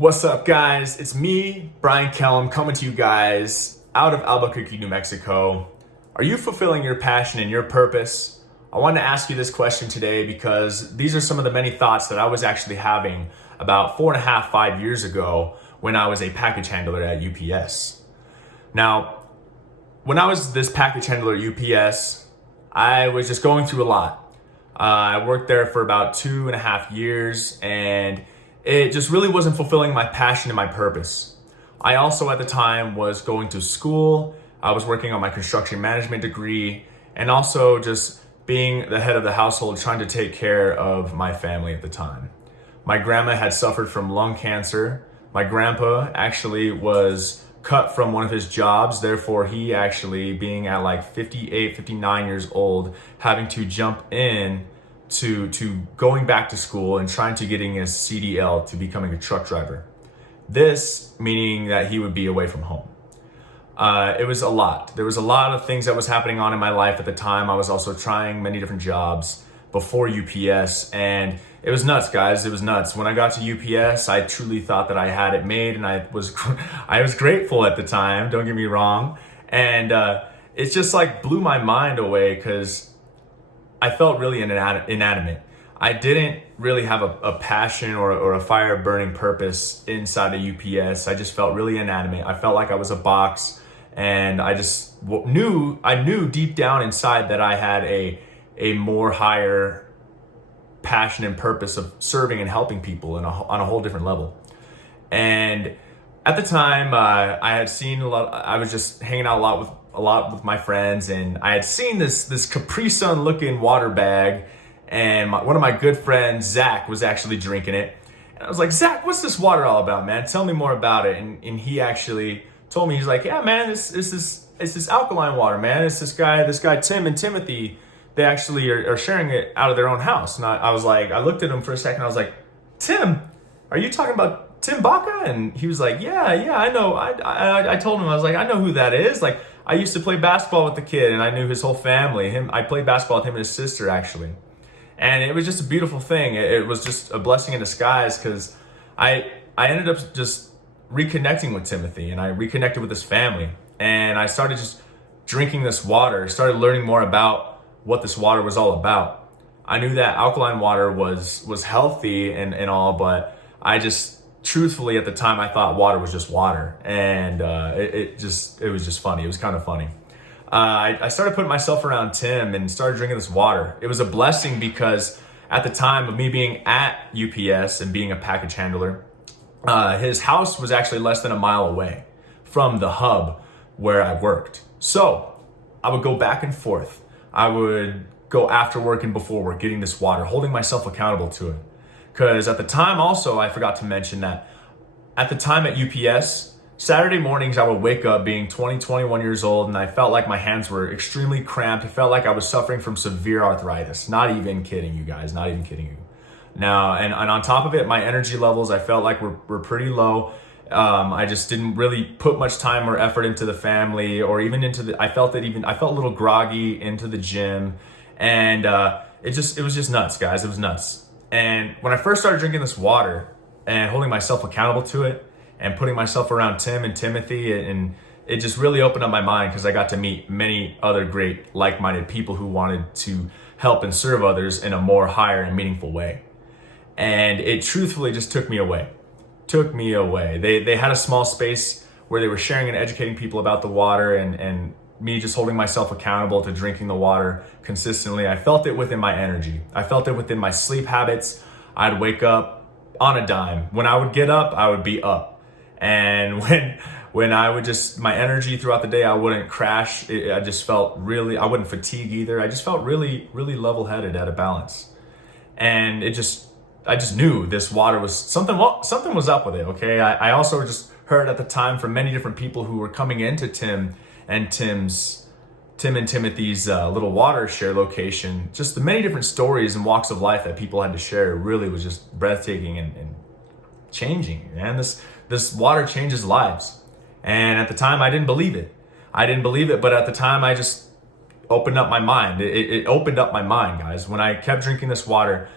What's up, guys? It's me, Brian Kellum, coming to you guys out of Albuquerque, New Mexico. Are you fulfilling your passion and your purpose? I wanted to ask you this question today because these are some of the many thoughts that I was actually having about 4.5, 5 years ago when I was a package handler at UPS. Now, when I was this package handler at UPS, I was just going through a lot. I worked there for about 2.5 years, and it just really wasn't fulfilling my passion and my purpose. I also at the time was going to school. I was working on my construction management degree, and also just being the head of the household, trying to take care of my family at the time. My grandma had suffered from lung cancer. My grandpa actually was cut from one of his jobs. Therefore, he actually, being at like 58, 59 years old, having to jump in to going back to school and trying to getting his CDL to becoming a truck driver. This meaning that he would be away from home. It was a lot. There was a lot of things that was happening on in my life at the time. I was also trying many different jobs before UPS, and it was nuts, guys. It was nuts. When I got to UPS, I truly thought that I had it made, and I was grateful at the time. Don't get me wrong, and it just like blew my mind away because I felt really inanimate. I didn't really have a passion or a fire burning purpose inside of UPS. I just felt really inanimate. I felt like I was a box, and I just knew deep down inside that I had a more higher passion and purpose of serving and helping people on a whole different level. And at the time, I had seen a lot. I was just hanging out a lot with my friends, and I had seen this Capri Sun looking water bag, and one of my good friends, Zach, was actually drinking it. And I was like, Zach, what's this water all about, man? Tell me more about it. And he actually told me, he's like, yeah, man, it's this alkaline water, man. It's this guy Tim and Timothy. They actually are sharing it out of their own house. And I was like, I looked at him for a second. I was like, Tim, are you talking about Tim Baca? And he was like, yeah, I know. I told him, I was like, I know who that is. Like, I used to play basketball with the kid, and I knew his whole family. I played basketball with him and his sister, actually. And it was just a beautiful thing. It was just a blessing in disguise because I ended up just reconnecting with Timothy, and I reconnected with his family. And I started just drinking this water, started learning more about what this water was all about. I knew that alkaline water was healthy and all, but I just truthfully at the time I thought water was just water, and it was just funny. It was kind of funny. I started putting myself around Tim and started drinking this water. It was a blessing because at the time of me being at UPS and being a package handler, his house was actually less than a mile away from the hub where I worked. So I would go back and forth. I would go after work and before work getting this water, holding myself accountable to it. Because at the time also, I forgot to mention that at the time at UPS, Saturday mornings I would wake up being 20, 21 years old, and I felt like my hands were extremely cramped. It felt like I was suffering from severe arthritis. Not even kidding you guys, not even kidding you. Now, and on top of it, my energy levels I felt like were pretty low. I just didn't really put much time or effort into the family or even I felt a little groggy into the gym, and it was just nuts, guys. It was nuts. And when I first started drinking this water and holding myself accountable to it and putting myself around Tim and Timothy, and it just really opened up my mind because I got to meet many other great like-minded people who wanted to help and serve others in a more higher and meaningful way. And it truthfully just took me away. They had a small space where they were sharing and educating people about the water, and me just holding myself accountable to drinking the water consistently. I felt it within my energy. I felt it within my sleep habits. I'd wake up on a dime. When I would get up, I would be up. And when I would my energy throughout the day, I wouldn't crash. I just felt I wouldn't fatigue either. I just felt really, really level-headed at a balance. And I just knew this water was something was up with it, okay? I also just heard at the time from many different people who were coming into Tim and Timothy's little water share location, just the many different stories and walks of life that people had to share really was just breathtaking and changing. And this water changes lives. And at the time, I didn't believe it. But at the time, I just opened up my mind. It opened up my mind, guys. When I kept drinking this water,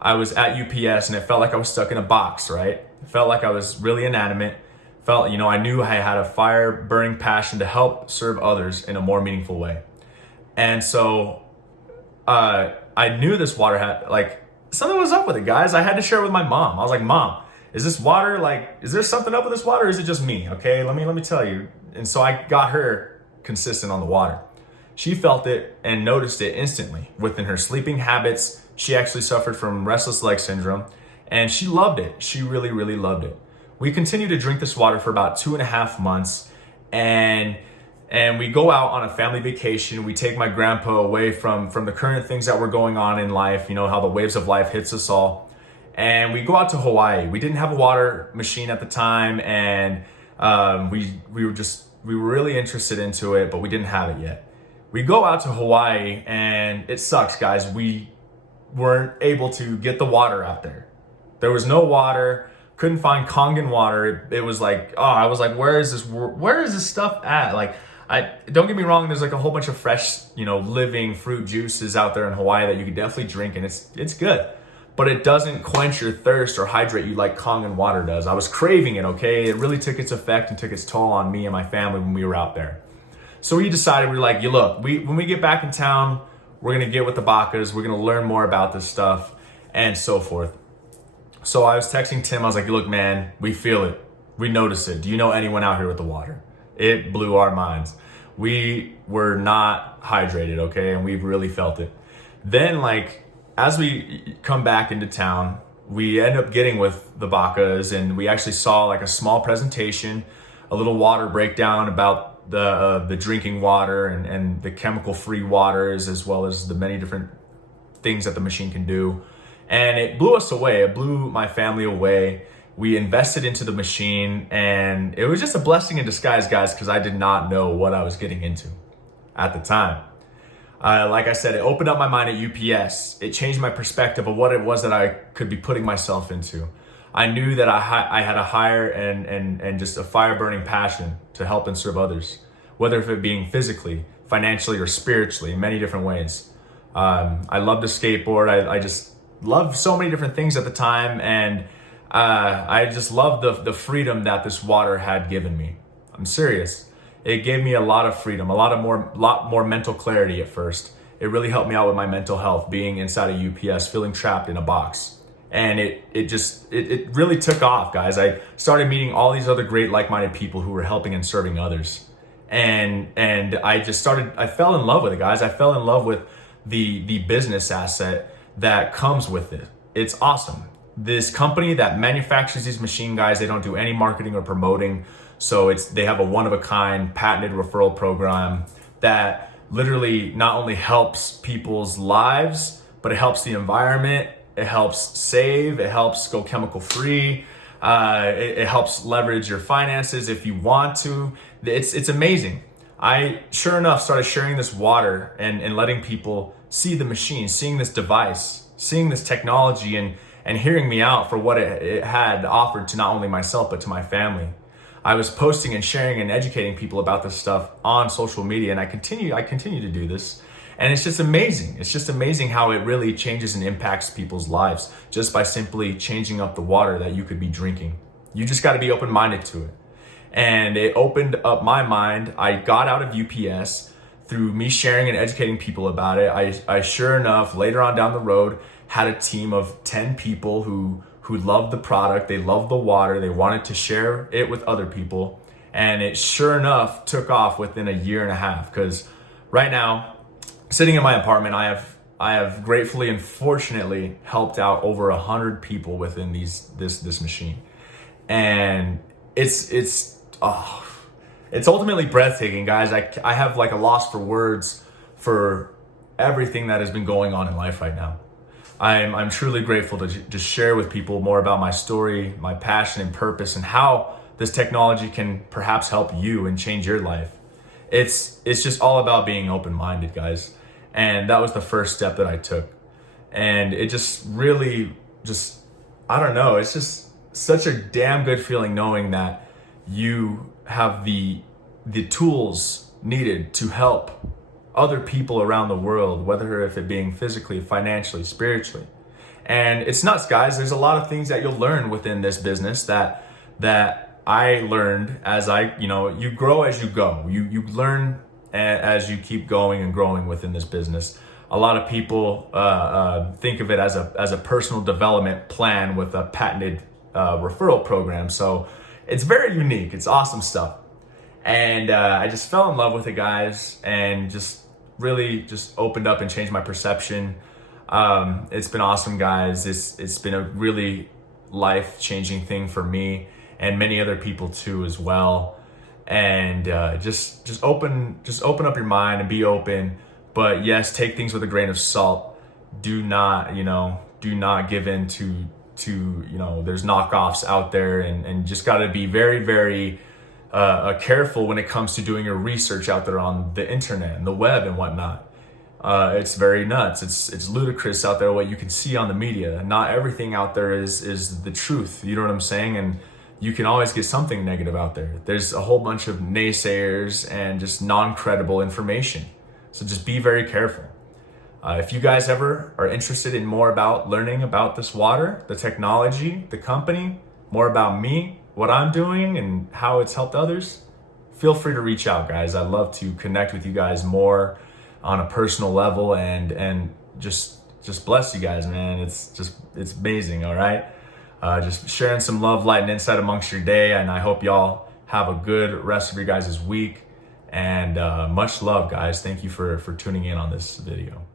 I was at UPS and it felt like I was stuck in a box, right? Felt like I was really inanimate. Felt, I knew I had a fire burning passion to help serve others in a more meaningful way. And so I knew this water had, like, something was up with it, guys. I had to share it with my mom. I was like, Mom, is this water, like, is there something up with this water, or is it just me? Okay, let me tell you. And so I got her consistent on the water. She felt it and noticed it instantly. Within her sleeping habits, she actually suffered from restless leg syndrome, and she loved it. She really, really loved it. We continued to drink this water for about 2.5 months, and we go out on a family vacation. We take my grandpa away from the current things that were going on in life, how the waves of life hits us all. And we go out to Hawaii. We didn't have a water machine at the time, and we were really interested into it, but we didn't have it yet. We go out to Hawaii, and it sucks, guys. We weren't able to get the water out there. There was no water. Couldn't find Kangen water. It was like, I was like, where is this stuff at? Like, don't get me wrong, there's like a whole bunch of fresh, living fruit juices out there in Hawaii that you could definitely drink, and it's good. But it doesn't quench your thirst or hydrate you like Kangen water does. I was craving it, okay? It really took its effect and took its toll on me and my family when we were out there. So we decided, we were like, look, when we get back in town, we're gonna get with the Bacas, we're gonna learn more about this stuff, and so forth. So I was texting Tim, I was like, look, man, we feel it. We notice it. Do you know anyone out here with the water? It blew our minds. We were not hydrated, okay? And we really felt it. Then, like, as we come back into town, we end up getting with the Bacas, and we actually saw like a small presentation, a little water breakdown about the drinking water and the chemical-free waters, as well as the many different things that the machine can do. And it blew us away. It blew my family away. We invested into the machine, and it was just a blessing in disguise, guys, because I did not know what I was getting into at the time. Like I said, it opened up my mind at UPS. It changed my perspective of what it was that I could be putting myself into. I knew that I had a higher and just a fire-burning passion to help and serve others, whether if it being physically, financially, or spiritually, in many different ways. I loved to skateboard. I just loved so many different things at the time, and I just loved the freedom that this water had given me. I'm serious. It gave me a lot of freedom, a lot more mental clarity at first. It really helped me out with my mental health, being inside of UPS, feeling trapped in a box. And it really took off, guys. I started meeting all these other great like-minded people who were helping and serving others. And I fell in love with it, guys. I fell in love with the business asset that comes with it. It's awesome. This company that manufactures these machine, guys, they don't do any marketing or promoting. So they have a one-of-a-kind patented referral program that literally not only helps people's lives, but it helps the environment. It helps save. It helps go chemical-free. It helps leverage your finances if you want to. It's amazing. I, sure enough, started sharing this water and letting people see the machine, seeing this device, seeing this technology, and hearing me out for what it had offered to not only myself, but to my family. I was posting and sharing and educating people about this stuff on social media, and I continue to do this. And it's just amazing. It's just amazing how it really changes and impacts people's lives just by simply changing up the water that you could be drinking. You just got to be open-minded to it. And it opened up my mind. I got out of UPS through me sharing and educating people about it. I sure enough, later on down the road, had a team of 10 people who loved the product. They loved the water. They wanted to share it with other people. And it sure enough took off within a year and a half, because right now, sitting in my apartment, I have gratefully and fortunately helped out over 100 people within this machine. And it's ultimately breathtaking, guys. I have like a loss for words for everything that has been going on in life right now. I'm truly grateful to just share with people more about my story, my passion and purpose, and how this technology can perhaps help you and change your life. It's just all about being open-minded, guys. And that was the first step that I took. And it just really I don't know, it's just such a damn good feeling knowing that you have the tools needed to help other people around the world, whether if it being physically, financially, spiritually. And it's nuts, guys. There's a lot of things that you'll learn within this business that I learned as you grow as you go. You learn as you keep going and growing within this business. A lot of people think of it as a personal development plan with a patented referral program. So it's very unique. It's awesome stuff. And I just fell in love with it, guys, and just really just opened up and changed my perception. It's been awesome, guys. It's been a really life-changing thing for me and many other people too as well. And just open up your mind and be open. But yes, take things with a grain of salt. Do not give in to there's knockoffs out there, and just got to be very, very careful when it comes to doing your research out there on the internet and the web and whatnot. It's very nuts. It's ludicrous out there what you can see on the media. Not everything out there is the truth. You know what I'm saying? And you can always get something negative out there. There's a whole bunch of naysayers and just non-credible information. So just be very careful. If you guys ever are interested in more about learning about this water, the technology, the company, more about me, what I'm doing and how it's helped others, feel free to reach out, guys. I'd love to connect with you guys more on a personal level and just bless you guys, man. It's amazing. All right. Just sharing some love, light, and insight amongst your day. And I hope y'all have a good rest of your guys' week. And much love, guys. Thank you for tuning in on this video.